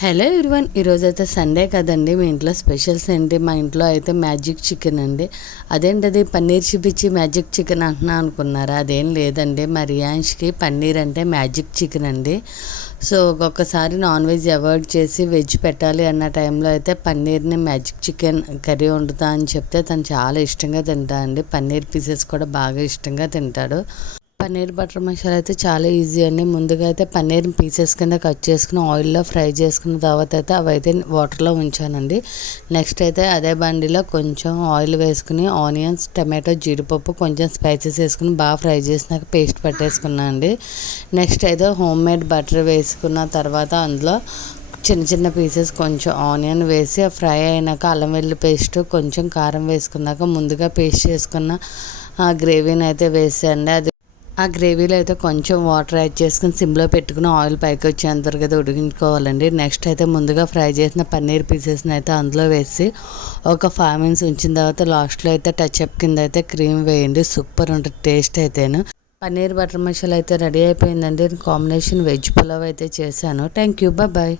Hello everyone, ఈరోజైతే Sunday కదండి. మీ ఇంట్లో స్పెషల్స్ ఏంటి? మా ఇంట్లో అయితే మ్యాజిక్ చికెన్ అండి. అదేంటది పన్నీర్ చూపించి మ్యాజిక్ చికెన్ అంటున్నా అనుకున్నారా? అదేం లేదండి. మా రియాన్ష్కి పన్నీర్ అంటే మ్యాజిక్ చికెన్ అండి. సో ఒక్కొక్కసారి నాన్ వెజ్ అవాయిడ్ చేసి వెజ్ పెట్టాలి అన్న టైంలో అయితే పన్నీర్ని మ్యాజిక్ చికెన్ కర్రీ వండుతా అని చెప్తే తను చాలా ఇష్టంగా తింటా అండి. పన్నీర్ పీసెస్ కూడా బాగా ఇష్టంగా తింటాడు. పన్నీర్ బటర్ మసాలా అయితే చాలా ఈజీ అండి. ముందుగా అయితే పన్నీర్ పీసెస్ కింద కట్ చేసుకుని ఆయిల్లో ఫ్రై చేసుకున్న తర్వాత అయితే అవి అయితే వాటర్లో ఉంచానండి. నెక్స్ట్ అయితే అదే బండిలో కొంచెం ఆయిల్ వేసుకుని ఆనియన్స్, టమాటో, జీడిపప్పు, కొంచెం స్పైసెస్ వేసుకుని బాగా ఫ్రై చేసినాక పేస్ట్ పట్టేసుకున్నాను అండి. నెక్స్ట్ అయితే హోమ్ మేడ్ బటర్ వేసుకున్న తర్వాత అందులో చిన్న చిన్న పీసెస్ కొంచెం ఆనియన్ వేసి ఫ్రై అయినాక అల్లం వెల్లుల్లి పేస్ట్, కొంచెం కారం వేసుకున్నాక ముందుగా పేస్ట్ చేసుకున్న ఆ గ్రేవీని అయితే వేసానండి. అది ఆ గ్రేవీలో అయితే కొంచెం వాటర్ యాడ్ చేసుకుని సిమ్లో పెట్టుకుని ఆయిల్ పైకి వచ్చేంతవరకు అయితే ఉడికించుకోవాలండి. నెక్స్ట్ అయితే ముందుగా ఫ్రై చేసిన పన్నీర్ పీసెస్ని అయితే అందులో వేసి ఒక 5 మినిట్స్ ఉంచిన తర్వాత లాస్ట్లో అయితే టచ్అప్ కింద అయితే క్రీమ్ వేయండి. సూపర్ ఉంటుంది టేస్ట్ అయితేను. పన్నీర్ బటర్ మసాలా అయితే రెడీ అయిపోయిందండి. కాంబినేషన్ వెజ్ పులావ్ అయితే చేశాను. Thank you, bye.